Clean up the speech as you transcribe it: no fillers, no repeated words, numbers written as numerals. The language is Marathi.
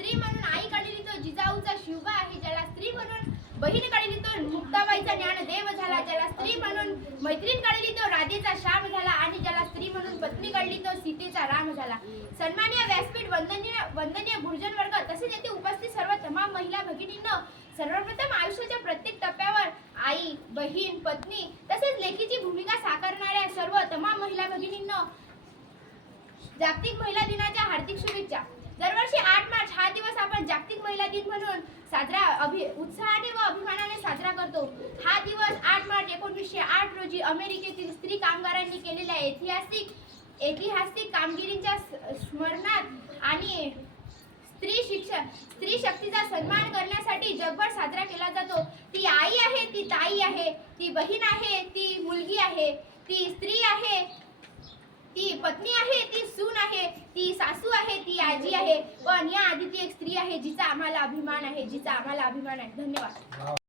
स्त्री म्हणून आई काढली तो जिजाऊचा शिवबा आहे, ज्याला स्त्री म्हणून बहीण काढली तो मुक्ताबाईचा ज्ञानदेव झाला, ज्याला स्त्री म्हणून मैत्रीण काढली तो राधेचा श्याम झाला आणि ज्याला स्त्री म्हणून पत्नी काढली तो सीतेचा राम झाला. सन्माननीय व्यासपीठ, वंदनीय गुरुजन वर्ग तसेच येथे उपस्थित सर्व तमाम महिला भगिनींनो, सर्वप्रथम आयुष्याच्या प्रत्येक टप्प्यावर आई, बहीण, पत्नी तसेच लेकीची भूमिका साकारणाऱ्या सर्व तमाम महिला भगिनींनो जागतिक महिला दिनाच्या हार्दिक शुभेच्छा. दरवर्षी 8 मार्च हा दिवस आपण जागतिक महिला दिन म्हणून उत्साहाने व अभिमानाने साजरा करतो. हा दिवस 8 मार्च 1908 रोजी अमेरिकेतील स्त्री कामगारांनी केलेल्या ऐतिहासिक कामगिरीच्या स्मरणार्थ आणि स्त्री शक्तीचा सन्मान करण्यासाठी जगभर साजरा केला जातो. ती आई आहे, ती ताई आहे, ती बहीण आहे, ती मुलगी आहे, ती स्त्री आहे, ती पत्नी आहे, ती सून आहे, ती सासू आहे, ती आजी आहे, पण या आधी ती एक स्त्री आहे जिचा आम्हाला अभिमान आहे, जिचा आम्हाला अभिमान आहे. धन्यवाद.